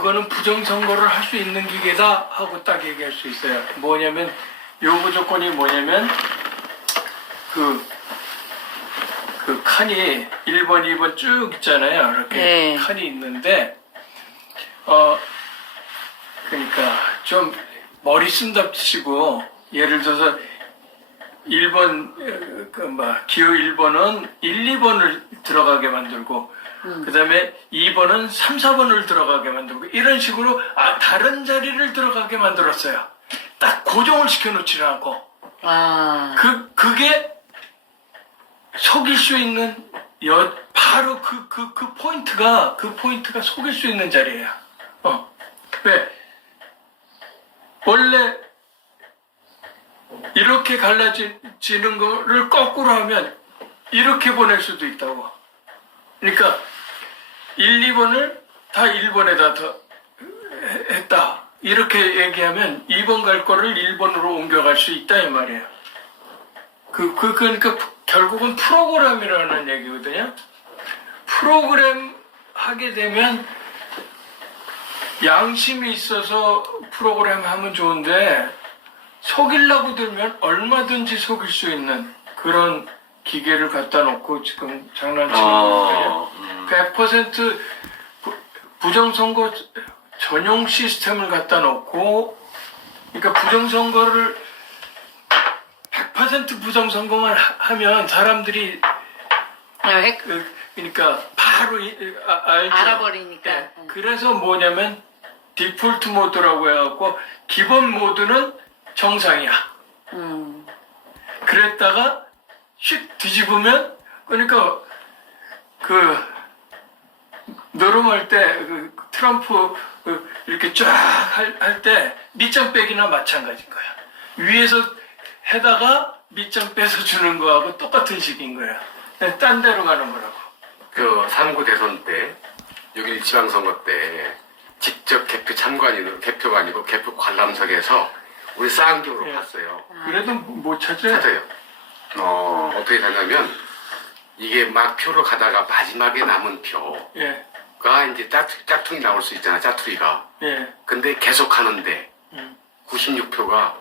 그거는 부정선거를 할 수 있는 기계다 하고 딱 얘기할 수 있어요. 뭐냐면 요구 조건이 뭐냐면 그 칸이 1번, 2번 쭉 있잖아요. 이렇게 네. 칸이 있는데 그러니까 좀 머리 쓴답시고 예를 들어서 1번 기호 1번은 1, 2번을 들어가게 만들고 그 다음에 2번은 3, 4번을 들어가게 만들고 이런 식으로 다른 자리를 들어가게 만들었어요. 딱 고정을 시켜놓지 않고 아. 그게 속일 수 있는 바로 그 포인트가 속일 수 있는 자리예요. 왜? 원래 이렇게 갈라지는 거를 거꾸로 하면 이렇게 보낼 수도 있다고. 그러니까 1, 2번을 다 1번에다 했다. 이렇게 얘기하면 2번 갈 거를 1번으로 옮겨갈 수 있다 이 말이에요. 그러니까 결국은 프로그램이라는 얘기거든요. 프로그램 하게 되면 양심이 있어서 프로그램 하면 좋은데 속이려고 들면 얼마든지 속일 수 있는 그런 기계를 갖다 놓고 지금 장난치는 거예요. 100% 부정선거 전용 시스템을 갖다 놓고 그러니까 부정선거를 100% 부정선거만 하면 사람들이 그러니까 바로 알죠. 알아버리니까. 네. 그래서 뭐냐면 디폴트 모드라고 해갖고 기본 모드는 정상이야. 그랬다가 휙 뒤집으면 그러니까 노름할 때 트럼프 이렇게 쫙 할 때 밑장 빼기나 마찬가지인 거야. 위에서 해다가 밑장 빼서 주는 거하고 똑같은 식인 거야. 딴 데로 가는 거라고. 그 3구 대선 때, 6.1 지방선거 때 직접 개표가 아니고 개표 관람석에서 우리 쌍경으로 봤어요. 그래도 못 찾아요. 찾아요. 어떻게 되냐면 이게 막 표로 가다가 마지막에 남은 표가 이제 짝퉁이 나올 수 있잖아, 짜투리가. 근데 계속 하는데 96표가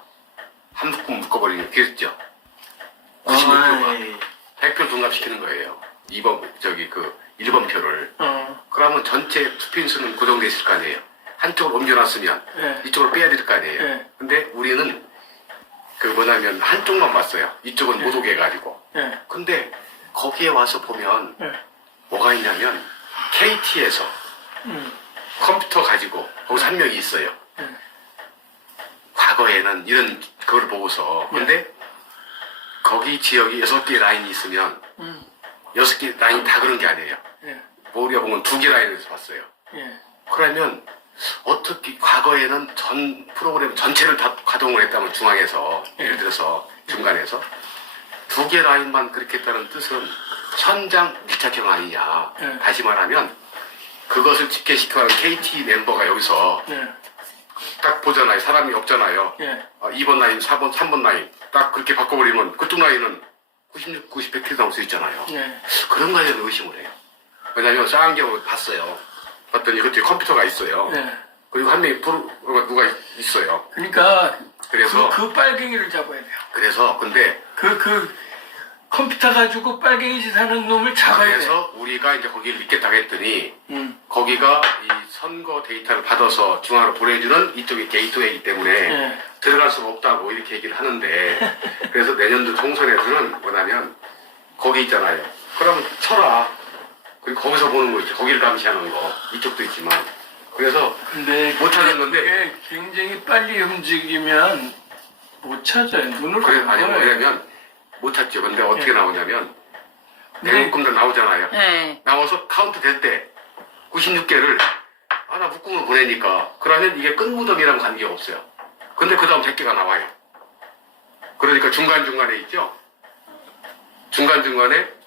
한 묶음 묶어버리는 게 있죠. 96표가 100표 둔갑시키는 거예요. 1번 표를. 그러면 전체 투표인수는 고정돼 있을 거 아니에요. 한쪽으로 옮겨놨으면 이쪽으로 빼야 될 거 아니에요. 근데 우리는 한쪽만 봤어요. 이쪽은 못 오게 해가지고. 근데 거기에 와서 보면 뭐가 있냐면 KT에서 컴퓨터 가지고 거기서 한 명이 있어요. 과거에는 이런 그걸 보고서 근데 거기 지역이 6개 라인이 있으면 6개 라인이 다 그런 게 아니에요. 우리가 보면 2개 라인에서 봤어요. 그러면 어떻게 과거에는 전 프로그램 전체를 다 가동을 했다면 중앙에서 예를 들어서 중간에서 2개 라인만 그렇게 했다는 뜻은 천장 밀착형 아니냐. 다시 말하면 그것을 집계시켜가는 KT 멤버가 여기서 딱 보잖아요. 사람이 없잖아요. 2번 라인, 3번 라인 딱 그렇게 바꿔버리면 그쪽 라인은 96, 90, 100km 나올 수 있잖아요. 그런 거에 대한 의심을 해요. 왜냐하면 쌍경을 봤어요. 봤더니 그때 컴퓨터가 있어요. 그리고 한 명이 누가 있어요. 그러니까 그래서 그 빨갱이를 잡아야 돼요. 그래서 근데 그 컴퓨터 가지고 빨갱이 짓 하는 놈을 잡아야 돼요. 그래서 우리가 이제 거기를 믿겠다고 했더니 거기가 이 선거 데이터를 받아서 중앙으로 보내주는 이쪽이 게이트웨이이기 때문에 들어갈 수가 없다고 이렇게 얘기를 하는데 그래서 내년도 총선에서는 뭐냐면 거기 있잖아요. 그러면 쳐라. 그리고 거기서 보는 거 있죠. 거기를 감시하는 거. 이쪽도 있지만. 그래서 근데 못 찾았는데 그게 굉장히 빨리 움직이면 못 찾아요. 눈을 아니 뭐냐면 못 찾죠. 근데 어떻게 나오냐면 대묶음도 나오잖아요. 나와서 카운트 될 때 96개를 하나 묶음으로 보내니까 그러면 이게 끝무덤이랑 관계가 없어요. 근데 그 다음 100개가 나와요. 그러니까 중간중간에 있죠. 중간중간에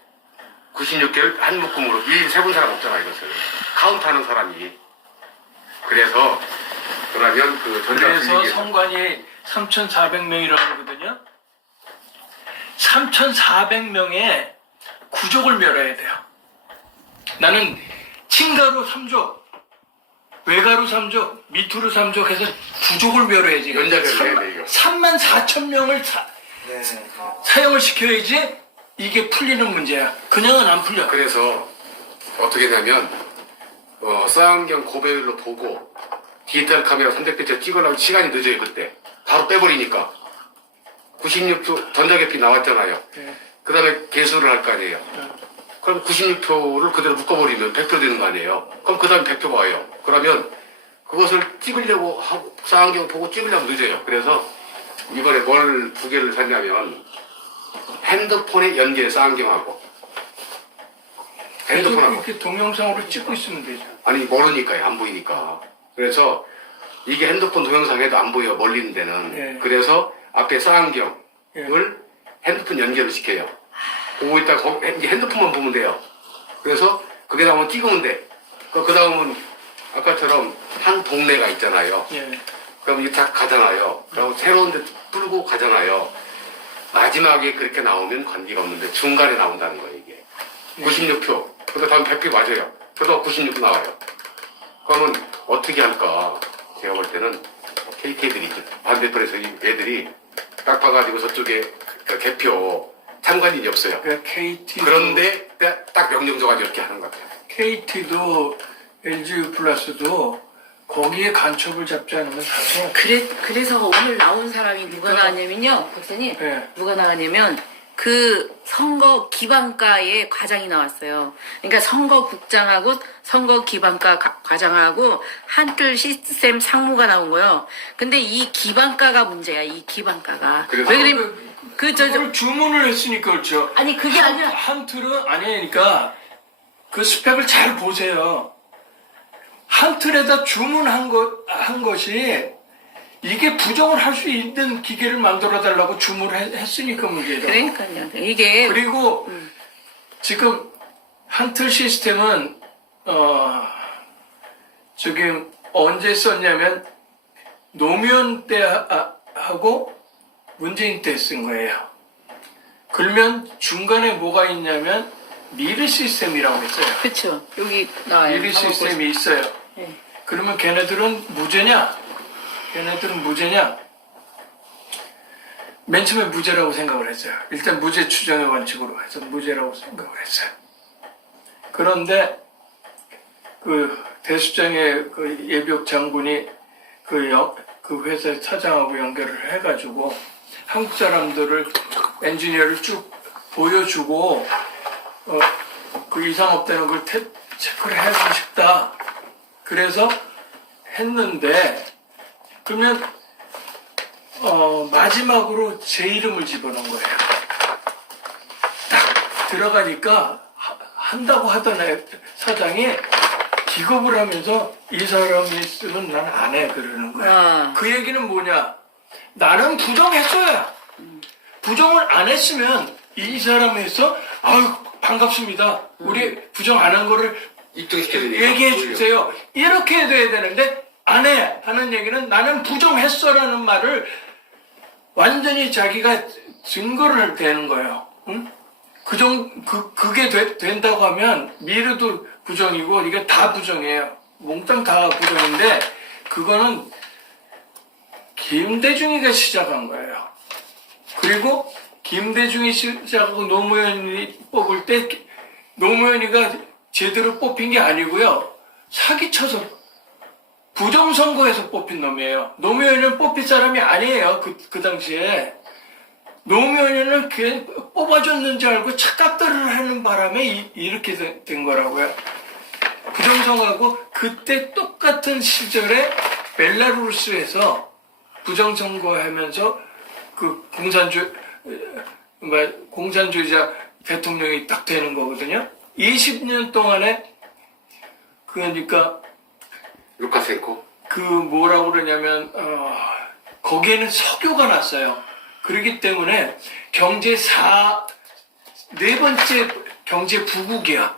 96개를 한 묶음으로 이 세분 사람 없잖아 이것을 카운트하는 사람이. 그래서 그러면 그래서 선관위 3,400명이라고 하거든요. 3,400명의 구족을 멸해야 돼요. 나는 친가로 3족, 외가로 3족, 밑으로 3족 해서 9족을 멸해야지. 연자별로 해야 돼, 이거. 3만 4천 명을 사형을 시켜야지 이게 풀리는 문제야. 그냥은 안 풀려. 그래서 어떻게 되냐면 쌍안경 고배율로 보고 디지털 카메라 300대째 찍으려고 시간이 늦어요. 그때 바로 빼버리니까 96표 전자개표 나왔잖아요. 네. 그 다음에 개수를 할 거 아니에요. 그럼 96표를 그대로 묶어버리면 100표 되는 거 아니에요. 그럼 그 다음에 100표가 와요. 그러면 그것을 찍으려고 하고 쌍안경 보고 찍으려면 늦어요. 그래서 이번에 뭘 두 개를 샀냐면 핸드폰에 연결 쌍안경하고 핸드폰하고 이렇게 동영상으로 찍고 있으면 되죠. 아니 모르니까요. 안 보이니까. 그래서 이게 핸드폰 동영상에도 안 보여. 멀리 있는 데는. 예. 그래서 앞에 쌍안경을 예. 핸드폰 연결을 시켜요. 보고 있다가 이제 핸드폰만 보면 돼요. 그래서 그게 나오면 찍으면 돼. 그 다음은 아까처럼 한 동네가 있잖아요. 예. 그럼 이게 딱 가잖아요. 그리고 새로운 데 뚫고 가잖아요. 마지막에 그렇게 나오면 관계가 없는데 중간에 나온다는 거예요, 이게. 96표. 그 다음 100표 맞아요. 그러다 96표 나와요. 그러면 어떻게 할까? 제가 볼 때는 KK들이 반대편에서 이 애들이 딱 봐가지고 저쪽에 그 개표 참관인이 없어요. 그러니까 KT 그런데 딱 명령 줘가지고 이렇게 하는 것 같아요. KT도 LG 플러스도 거기에 간첩을 잡지 않으면 사실 그래서 오늘 나온 사람이 누가 나왔냐면요, 박사님. 네. 누가 나왔냐면 그 선거 기반과의 과장이 나왔어요. 그러니까 선거국장하고 선거 기반과 과장하고 한글 시스템 상무가 나온 거예요. 근데 이 기반과가 문제야. 이 기반과가. 그래서- 왜 그러면 그걸 주문을 했으니까 그렇죠. 아니 그게 아니라 한 틀은 아니니까 그 스펙을 잘 보세요. 한 틀에다 주문한 한 것이 이게 부정을 할 수 있는 기계를 만들어 달라고 주문을 했으니까 문제죠. 그러니까요. 이게 그리고 지금 한 틀 시스템은 지금 언제 썼냐면 노무현 때 하고 문재인 때 쓴 거예요. 그러면 중간에 뭐가 있냐면 미르 시스템이라고 했어요. 그렇죠. 여기 나와요. 미르 시스템이 있어요. 네. 그러면 걔네들은 무죄냐? 걔네들은 무죄냐? 맨 처음에 무죄라고 생각을 했어요. 일단 무죄 추정의 원칙으로 해서 무죄라고 생각을 했어요. 그런데 그 대수장의 그 예비역 장군이 그 회사 사장하고 연결을 해가지고 한국 사람들을 엔지니어를 쭉 보여주고 그 이상 없다는 걸 체크를 해주고 싶다. 그래서 했는데 그러면 마지막으로 제 이름을 집어넣은 거예요. 딱 들어가니까 한다고 하던 사장이 기겁을 하면서 이 사람이 쓰면 난 안 해 그러는 거야. 아. 그 얘기는 뭐냐? 나는 부정했어야. 부정을 안 했으면 이 사람에서 아유 반갑습니다. 우리 부정 안 한 거를 입증시켜주니까. 얘기해 주세요. 이렇게 돼야 되는데 안 해 하는 얘기는 나는 부정했어라는 말을 완전히 자기가 증거를 대는 거예요. 응? 그게 된다고 하면 미르도 부정이고 이게 다 부정이에요. 몽땅 다 부정인데 그거는 김대중이가 시작한 거예요. 그리고 김대중이 시작하고 노무현이 뽑을 때 노무현이가 제대로 뽑힌 게 아니고요. 사기쳐서 부정선거에서 뽑힌 놈이에요. 노무현은 뽑힐 사람이 아니에요. 그 당시에. 노무현은 그냥 뽑아줬는지 알고 착각들을 하는 바람에 이렇게 된 거라고요. 부정선거하고 그때 똑같은 시절에 벨라루스에서 부정선거 하면서 그 공산주의자 대통령이 딱 되는 거거든요. 20년 동안에 그러니까 루카센코. 그 뭐라고 그러냐면 거기에는 석유가 났어요. 그렇기 때문에 네 번째 경제 부국이야.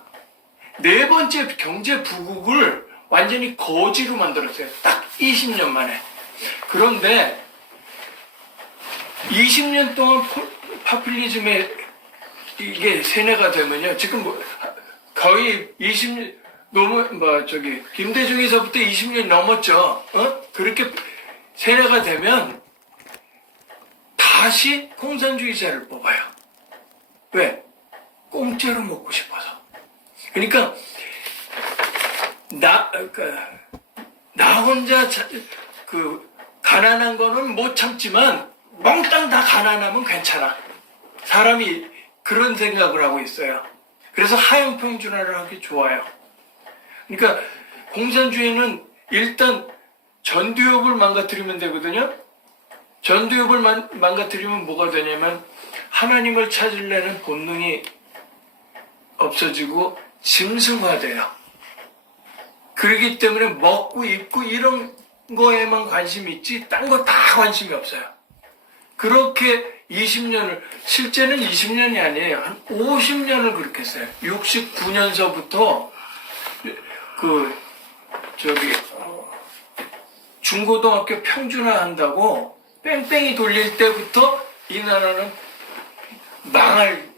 네 번째 경제 부국을 완전히 거지로 만들었어요. 딱 20년 만에. 그런데 20년 동안 파퓰리즘에 이게 세뇌가 되면요. 지금 거의 김대중에서부터 20년 넘었죠. 그렇게 세뇌가 되면 다시 공산주의자를 뽑아요. 왜? 공짜로 먹고 싶어서. 그러니까 나 혼자 가난한 거는 못 참지만 몽땅 다 가난하면 괜찮아. 사람이 그런 생각을 하고 있어요. 그래서 하향평준화를 하기 좋아요. 그러니까 공산주의는 일단 전두엽을 망가뜨리면 되거든요. 전두엽을 망가뜨리면 뭐가 되냐면 하나님을 찾으려는 본능이 없어지고 짐승화돼요. 그렇기 때문에 먹고 입고 이런 거에만 관심이 있지 딴 거 다 관심이 없어요. 그렇게 20년을, 실제는 20년이 아니에요. 한 50년을 그렇게 했어요. 69년서부터 중고등학교 평준화 한다고 뺑뺑이 돌릴 때부터 이 나라는 망할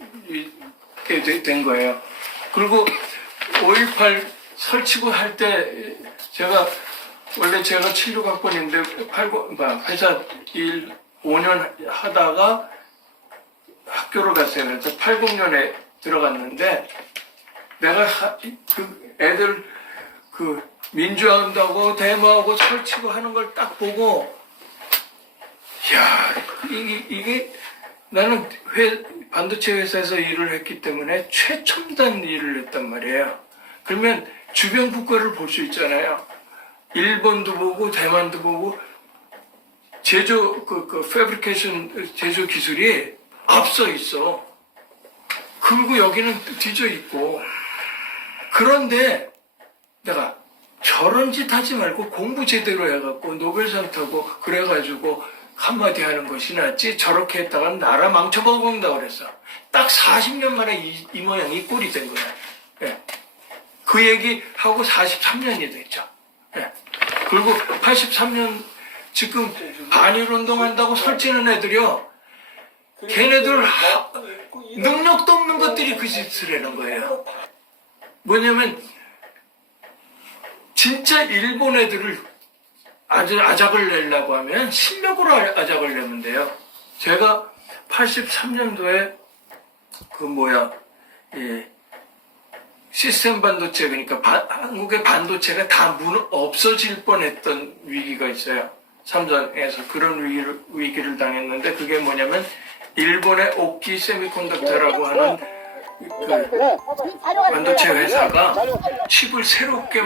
게 된 거예요. 그리고 5.18 설치고 할 때 원래 제가 76학번인데 회사 일 5년 하다가 학교를 갔어요. 그래서 80년에 들어갔는데 내가 애들 민주화운동하고 데모하고 설치고 하는 걸 딱 보고 야 이게 나는 반도체 회사에서 일을 했기 때문에 최첨단 일을 했단 말이에요. 그러면 주변 국가를 볼 수 있잖아요. 일본도 보고 대만도 보고 제조 패브리케이션 제조 기술이 앞서 있어. 그리고 여기는 뒤져 있고. 그런데 내가 저런 짓 하지 말고 공부 제대로 해갖고 노벨상 타고 그래가지고 한마디 하는 것이 낫지 저렇게 했다가 나라 망쳐먹는다 그랬어. 딱 40년 만에 이 모양이 꼴이 된 거야. 예. 그 얘기하고 43년이 됐죠. 예. 그리고 83년 지금 반일운동 한다고 설치는 애들이요. 걔네들 능력도 없는 것들이 그 짓을 하는 거예요. 뭐냐면 진짜 일본 애들을 아작을 내려고 하면 실력으로 아작을 내면 돼요. 제가 83년도에 시스템 반도체, 그러니까 한국의 반도체가 다 없어질 뻔했던 위기가 있어요. 삼성에서 그런 위기를 당했는데 그게 뭐냐면 일본의 오키 세미컨덕터라고 하는 반도체 회사가 칩을 새롭게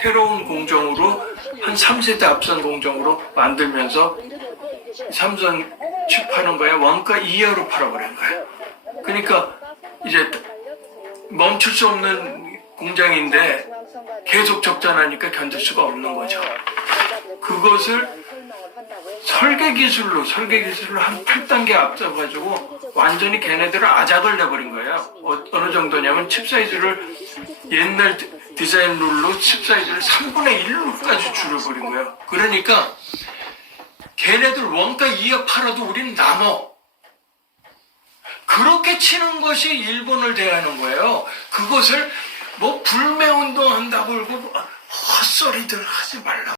새로운 공정으로 한 3세대 앞선 공정으로 만들면서 삼성 칩 파는 거에 원가 이하로 팔아버린 거예요. 그러니까 이제 멈출 수 없는 공장인데 계속 적자나니까 견딜 수가 없는 거죠. 그것을 설계 기술로 한 8단계 앞서가지고 완전히 걔네들을 아작을 내버린 거예요. 어느 정도냐면 칩 사이즈를 옛날 디자인 룰로 칩 사이즈를 3분의 1로까지 줄여버린 거예요. 그러니까 걔네들 원가 2억 팔아도 우리는 남어. 그렇게 치는 것이 일본을 대하는 거예요. 그것을 불매운동 한다고 그러고 헛소리들 하지 말라고.